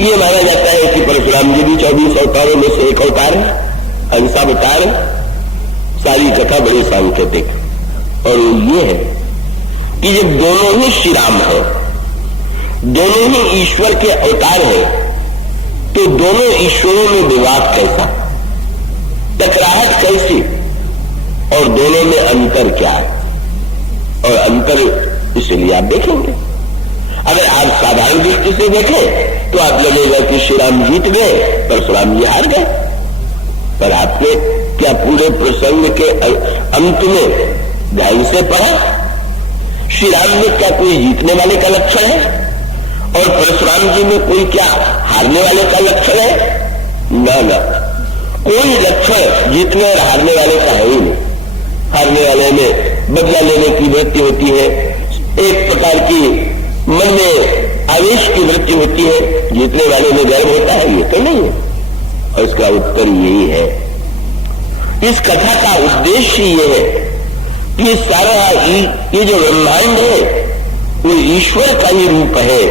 ये माना जाता है कि परशुराम जी भी 24 अवतारों में से एक अवतार है, अंशावतार है। सारी कथा बड़ी सांकेतिक और ये है कि जब दोनों ही श्री राम है, दोनों ही ईश्वर के अवतार है, तो दोनों ईश्वरों में विवाद कैसा, टकराहट कैसी, और दोनों में अंतर क्या है। और अंतर इसलिए आप देखेंगे, अगर आप साधारण दृष्टि से देखें तो आप लगेगा कि श्री राम जीत गए, परशुराम जी हार गए। पर आपने क्या पूरे प्रसंग के अंत में ध्यान से पढ़ा? श्री राम में क्या कोई जीतने वाले का लक्षण है और परशुराम जी में कोई क्या हारने वाले का लक्षण है? ना, कोई लक्षण जीतने और हारने वाले का है ही नहीं। हारने वाले में बदला लेने की वृत्ति होती है, एक प्रकार की मन में आवेश की वृत्ति होती है, जीतने वाले में गर्व होता है, ये तो नहीं है। और इसका उत्तर यही है, इस कथा का उद्देश्य ये है कि सारा ये जो ब्रह्मांड है वो ईश्वर का ही रूप है,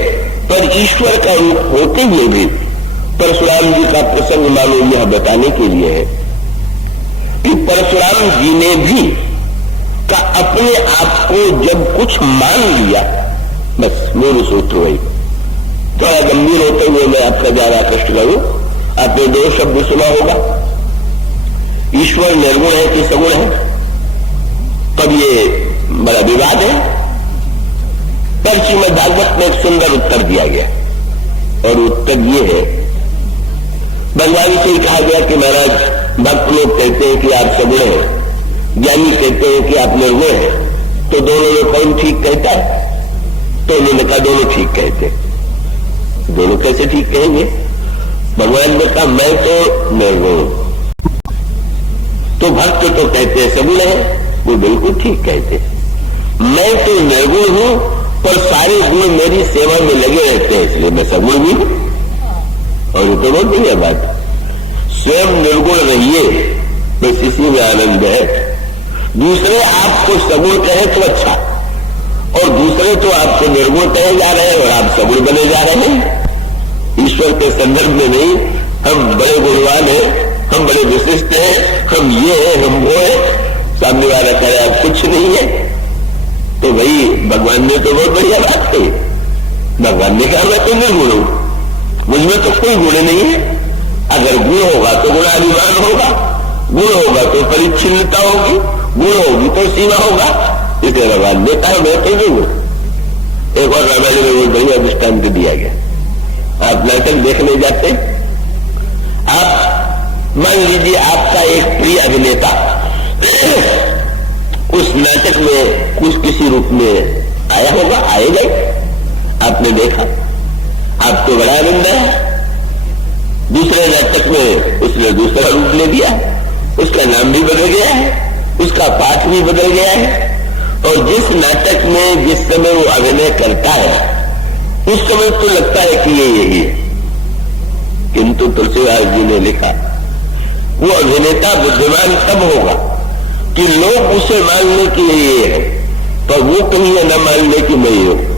पर ईश्वर का रूप होते हुए भी परशुराम जी का प्रसंग मानो यह बताने के लिए है कि परशुराम जी ने भी का अपने आप को जब कुछ मान लिया, बस मूल सूत्र वही। थोड़ा गंभीर होते हुए मैं आपका ज्यादा कष्ट करूं, आपने दो शब्द सुना होगा, ईश्वर निर्गुण है कि सगुण है। तब ये बड़ा विवाद है, पर श्रीमद् भागवत में एक सुंदर उत्तर दिया गया, और उत्तर ये है, भगवान से ही कहा गया कि महाराज भक्त लोग कहते हैं कि आप सगुण हैं, ज्ञानी कहते हैं कि आप निर्गुण हैं, तो दोनों में कौन ठीक कहता है? तो उन्होंने कहा दोनों ठीक कहते हैं। दोनों कैसे ठीक कहेंगे? भगवान ने कहा मैं तो निर्गुण हूं, तो भक्त तो कहते हैं सगुण है, वो बिल्कुल ठीक कहते हैं। मैं तो निर्गुण हूं पर सारे गुण मेरी सेवा में लगे रहते हैं, इसलिए मैं सगुण भी हूं। और ये तो बहुत बढ़िया बात, स्वयं निर्गुण रहिए बस इसी में आनंद है। दूसरे आपको सगुण कहे तो अच्छा, और दूसरे तो आपको निर्गुण कहे जा रहे हैं और आप सगुण बने जा रहे हैं। ईश्वर के संदर्भ में नहीं, हम बड़े गुणवान हैं, हम बड़े विशिष्ट हैं, हम ये हैं, हम वो हैं, सामने वाला कहे आप कुछ नहीं है, तो भाई भगवान ने तो बहुत बढ़िया बात कही। भगवान ने कहा मैं तो निर्गुण हूं, मुझमें तो कोई गुण नहीं है। अगर गुण होगा तो गुणाभिमान होगा, गुण होगा तो परिच्छिन्नता होगी, गुण होगी तो सीमा होगा। इसलिए भगवान ने कहा मैं तो नहीं हूं। एक और रामायण में बहुत बढ़िया दृष्टांत दिया गया। आप नाटक देखने जाते, आप मान लीजिए आपका एक प्रिय अभिनेता उस नाटक में कुछ किसी रूप में आया होगा, आएगा ही, आपने देखा, आपको बड़ा आनंद आया। दूसरे नाटक में उसने दूसरा रूप ले दिया, उसका नाम भी बदल गया है, उसका पाठ भी बदल गया है, और जिस नाटक में जिस समय वो अभिनय करता है उस समय तो लगता है कि ये यही है, किंतु तुलसीदास जी ने लिखा वो अभिनेता बुद्धिमान तब होगा कि लोग उसे मान ले कि ये है, पर वो कहीं न मान ले कि मैं ये हूं।